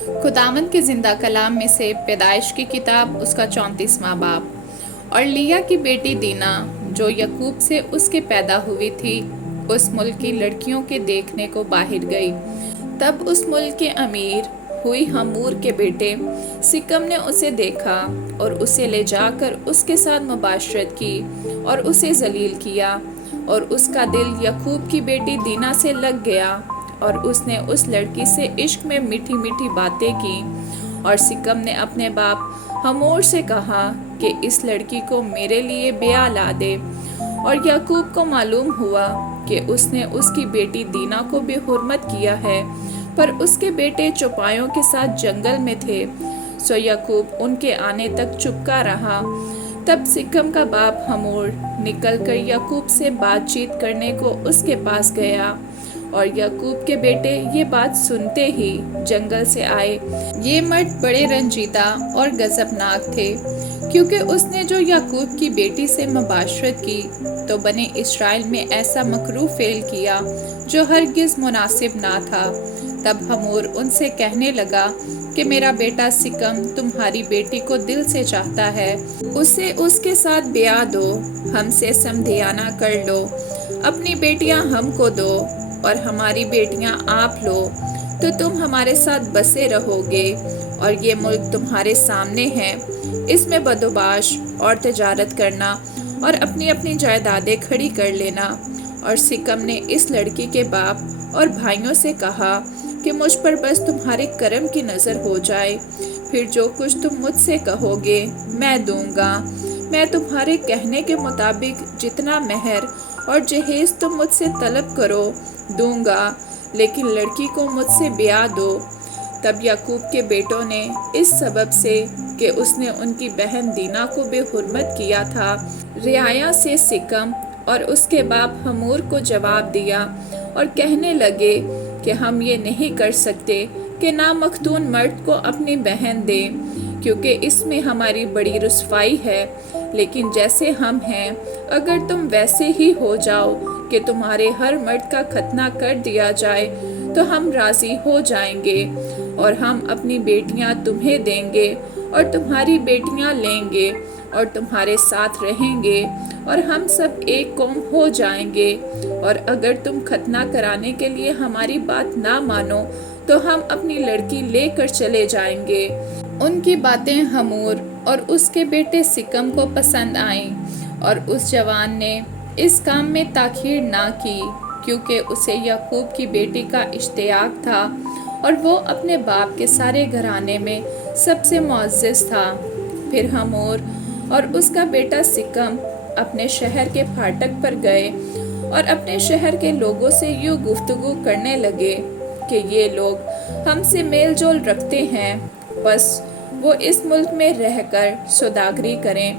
خداوند کے زندہ کلام میں سے پیدائش کی کتاب اس کا 34واں باب۔ اور لیا کی بیٹی دینا جو یعقوب سے اس کے پیدا ہوئی تھی اس ملک کی لڑکیوں کے دیکھنے کو باہر گئی۔ تب اس ملک کے امیر ہوئی حمور کے بیٹے سکم نے اسے دیکھا اور اسے لے جا کر اس کے ساتھ مباشرت کی اور اسے ذلیل کیا، اور اس کا دل یعقوب کی بیٹی دینا سے لگ گیا، اور اس نے اس لڑکی سے عشق میں میٹھی میٹھی باتیں کی۔ اور سکم نے اپنے باپ حمور سے کہا کہ اس لڑکی کو میرے لیے بیاہ لا دے۔ اور یعقوب کو معلوم ہوا کہ اس نے اس کی بیٹی دینا کو بے حرمت کیا ہے، پر اس کے بیٹے چوپایوں کے ساتھ جنگل میں تھے، سو یعقوب ان کے آنے تک چپکا رہا۔ تب سکم کا باپ حمور نکل کر یعقوب سے بات چیت کرنے کو اس کے پاس گیا، اور یعقوب کے بیٹے یہ بات سنتے ہی جنگل سے آئے۔ یہ مرد بڑے رنجیدہ اور غضبناک تھے، کیونکہ اس نے جو یعقوب کی بیٹی سے مباشرت کی تو بنی اسرائیل میں ایسا مکروہ فعل کیا جو ہرگز مناسب نہ تھا۔ تب حمور ان سے کہنے لگا کہ میرا بیٹا سکم تمہاری بیٹی کو دل سے چاہتا ہے، اسے اس کے ساتھ بیاہ دو، ہم سے سمدھیانہ کر لو، اپنی بیٹیاں ہم کو دو اور ہماری بیٹیاں آپ لو، تو تم ہمارے ساتھ بسے رہو گے، اور یہ ملک تمہارے سامنے ہے، اس میں بدوباش اور تجارت کرنا اور اپنی اپنی جائیدادیں کھڑی کر لینا۔ اور سکم نے اس لڑکی کے باپ اور بھائیوں سے کہا کہ مجھ پر بس تمہارے کرم کی نظر ہو جائے، پھر جو کچھ تم مجھ سے کہو گے میں دوں گا۔ میں تمہارے کہنے کے مطابق جتنا مہر اور جہیز تم مجھ سے طلب کرو دوں گا، لیکن لڑکی کو مجھ سے بیاہ دو۔ تب یعقوب کے بیٹوں نے اس سبب سے کہ اس نے ان کی بہن دینا کو بے حرمت کیا تھا، رعایا سے سکم اور اس کے باپ حمور کو جواب دیا اور کہنے لگے کہ ہم یہ نہیں کر سکتے کہ نامختون مرد کو اپنی بہن دیں، کیونکہ اس میں ہماری بڑی رسوائی ہے، لیکن جیسے ہم ہیں اگر تم ویسے ہی ہو جاؤ کہ تمہارے ہر مرد کا ختنہ کر دیا جائے تو ہم راضی ہو جائیں گے، اور ہم اپنی بیٹیاں تمہیں دیں گے اور تمہاری بیٹیاں لیں گے اور تمہارے ساتھ رہیں گے، اور ہم سب ایک قوم ہو جائیں گے۔ اور اگر تم ختنہ کرانے کے لیے ہماری بات نہ مانو تو ہم اپنی لڑکی لے کر چلے جائیں گے۔ ان کی باتیں حمور اور اس کے بیٹے سکم کو پسند آئیں، اور اس جوان نے اس کام میں تاخیر نہ کی، کیونکہ اسے یعقوب کی بیٹی کا اشتیاق تھا، اور وہ اپنے باپ کے سارے گھرانے میں سب سے معزز تھا۔ پھر حمور اور اس کا بیٹا سکم اپنے شہر کے پھاٹک پر گئے اور اپنے شہر کے لوگوں سے یوں گفتگو کرنے لگے کہ یہ لوگ ہم سے میل جول رکھتے ہیں، بس وہ اس ملک میں رہ کر سوداگری کریں،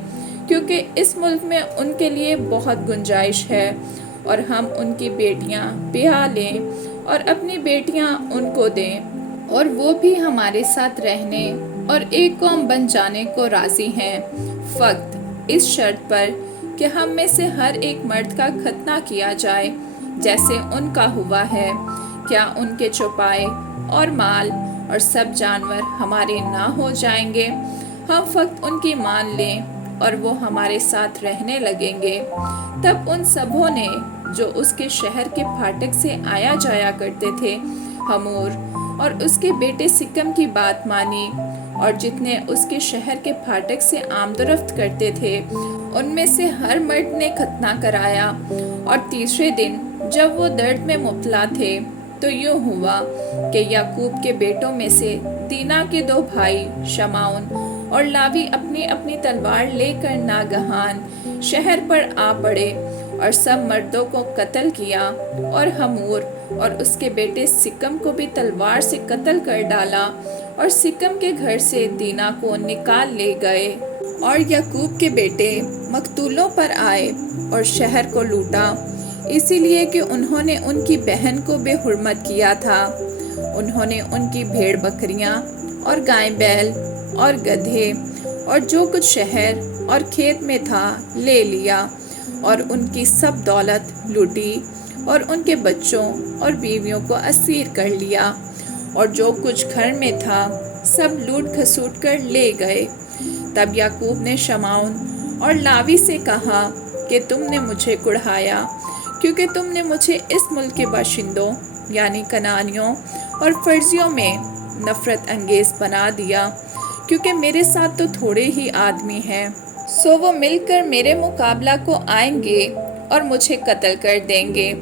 کیونکہ اس ملک میں ان کے لیے بہت گنجائش ہے، اور ہم ان کی بیٹیاں بیاہ لیں اور اپنی بیٹیاں ان کو دیں، اور وہ بھی ہمارے ساتھ رہنے اور ایک قوم بن جانے کو راضی ہیں، فقط اس شرط پر کہ ہم میں سے ہر ایک مرد کا ختنہ کیا جائے جیسے ان کا ہوا ہے۔ کیا ان کے چوپائے اور مال اور سب جانور ہمارے نہ ہو جائیں گے؟ ہم فقط ان کی مان لیں اور وہ ہمارے ساتھ رہنے لگیں گے۔ تب ان سبھوں نے جو اس کے شہر کے پھاٹک سے آیا جایا کرتے تھے حمور اور اس کے بیٹے سکم کی بات مانی، اور جتنے اس کے شہر کے پھاٹک سے آمد و رفت کرتے تھے ان میں سے ہر مرد نے ختنہ کرایا۔ اور تیسرے دن جب وہ درد میں مبتلا تھے تو یوں ہوا کہ یعقوب کے بیٹوں میں سے دینا کے دو بھائی شمعون اور لاوی اپنی اپنی تلوار لے کر ناگہان شہر پر آ پڑے اور سب مردوں کو قتل کیا، اور حمور اور اس کے بیٹے سکم کو بھی تلوار سے قتل کر ڈالا، اور سکم کے گھر سے دینا کو نکال لے گئے۔ اور یعقوب کے بیٹے مقتولوں پر آئے اور شہر کو لوٹا، اسی لیے کہ انہوں نے ان کی بہن کو بے حرمت کیا تھا۔ انہوں نے ان کی بھیڑ بکریاں اور گائے بیل اور گدھے اور جو کچھ شہر اور کھیت میں تھا لے لیا، اور ان کی سب دولت لوٹی، اور ان کے بچوں اور بیویوں کو اسیر کر لیا۔ اور جو کچھ گھر میں تھا سب لوٹ کھسوٹ کر لے گئے۔ تب یعقوب نے شمعون اور لاوی سے کہا کہ تم نے مجھے کڑھایا، کیونکہ تم نے مجھے اس ملک کے باشندوں یعنی کنعانیوں اور فرزیوں میں نفرت انگیز بنا دیا، کیونکہ میرے ساتھ تو تھوڑے ہی آدمی ہیں، سو وہ مل کر میرے مقابلہ کو آئیں گے اور مجھے قتل کر دیں گے،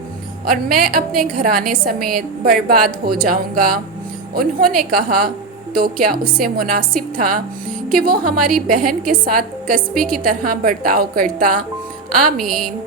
اور میں اپنے گھرانے سمیت برباد ہو جاؤں گا۔ انہوں نے کہا، تو کیا اسے مناسب تھا کہ وہ ہماری بہن کے ساتھ کسبی کی طرح برتاؤ کرتا؟ آمین۔